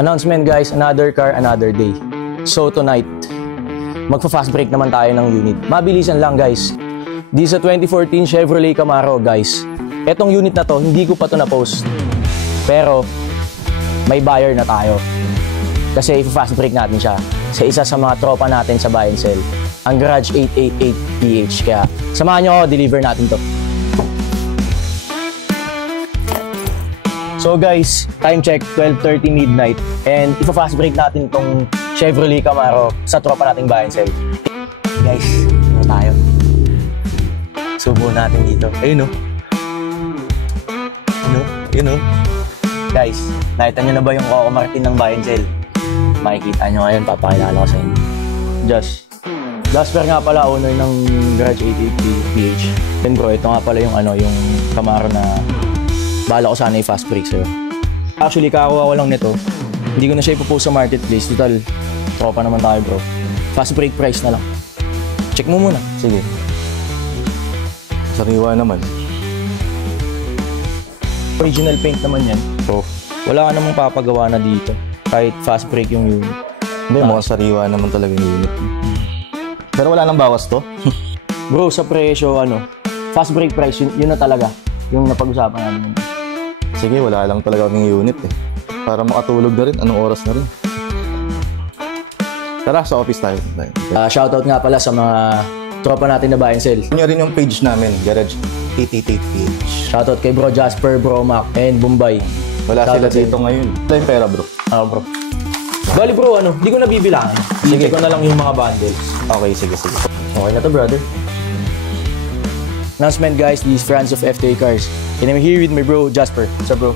Announcement guys, another car, another day. So tonight, magpa-fast break naman tayo ng unit. Mabilisan lang guys. Di sa 2014 Chevrolet Camaro guys. Etong unit na to, hindi ko pa to na-post. Pero, may buyer na tayo. Kasi i-fast break natin siya sa isa sa mga tropa natin sa buy and sell. Ang Garage 888PH. Kaya, samahan nyo ako, deliver natin to. So guys, time check, 12:30 midnight. And ipa-fast break natin itong Chevrolet Camaro sa tropa nating buy and sell. Guys, ano tayo? Subo natin dito. Ayun o. Ayun o. Guys, nakita nyo na ba yung Coco Martin ng buy and sell? Makikita nyo ngayon, papakilala ko sa inyo. Jasper nga pala, owner ng Garage 888PH. Then bro, ito nga pala yung yung Camaro na bahala ko sana i-fast break sa'yo. Actually, kakakuha ko lang nito. Hindi ko na siya ipopost sa marketplace. Total, tropa naman tayo bro. Fast break price na lang. Check mo muna. Sige. Sariwa naman. Original paint naman yan. So, wala ka namang papagawa na dito. Kahit fast break yung unit. Hindi, mga sariwa naman talaga yung unit. Pero wala nang bawas to? Bro, sa presyo, fast break price, yun na talaga. Yung napag-usapan namin. Sige, wala lang talaga kaming unit eh. Para makatulog na rin, anong oras na rin. Tara, sa office tayo. Shoutout nga pala sa mga tropa natin na buy and sell. Nyo rin yung page namin, Garage 888PH. Shoutout kay Bro Jasper, Bro Mac, and Bombay. Wala sila dito ngayon. Wala yung pera bro. Bro. Bali bro, hindi ko nabibilangan. Sige ko na lang yung mga bundles. Okay, sige. Okay na to, brother. Announcement guys, this is Franz of FTA Cars. And I'm here with my bro, Jasper. What's up bro?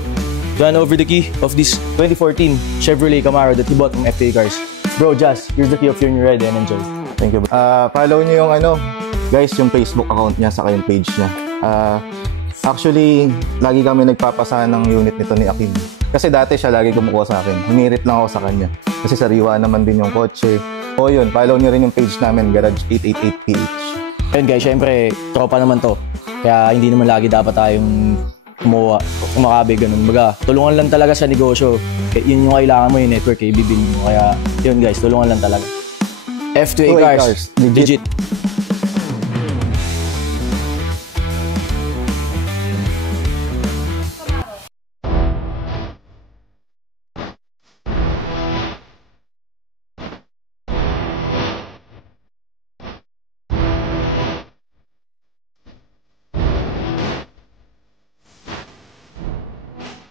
To hand over the key of this 2014 Chevrolet Camaro that he bought from FTA Cars. Bro, Jas, here's the key of your new ride and enjoy. Thank you bro. Follow nyo yung guys, yung Facebook account niya saka yung page niya. Actually, lagi kami nagpapasahan ng unit nito ni Akim. Kasi dati siya lagi kumukuha sa akin. Humirit lang ako sa kanya. Kasi sariwa naman din yung kotse. O yun, follow nyo rin yung page namin, Garage 888PH. Ayun guys, syempre, tropa naman to. Kaya hindi naman lagi dapat tayong kumakabe, ganun. Baga, tulungan lang talaga sa negosyo. Yun yung kailangan mo, yung network, ibibili mo. Kaya, yun guys, tulungan lang talaga. F2A Cars, legit.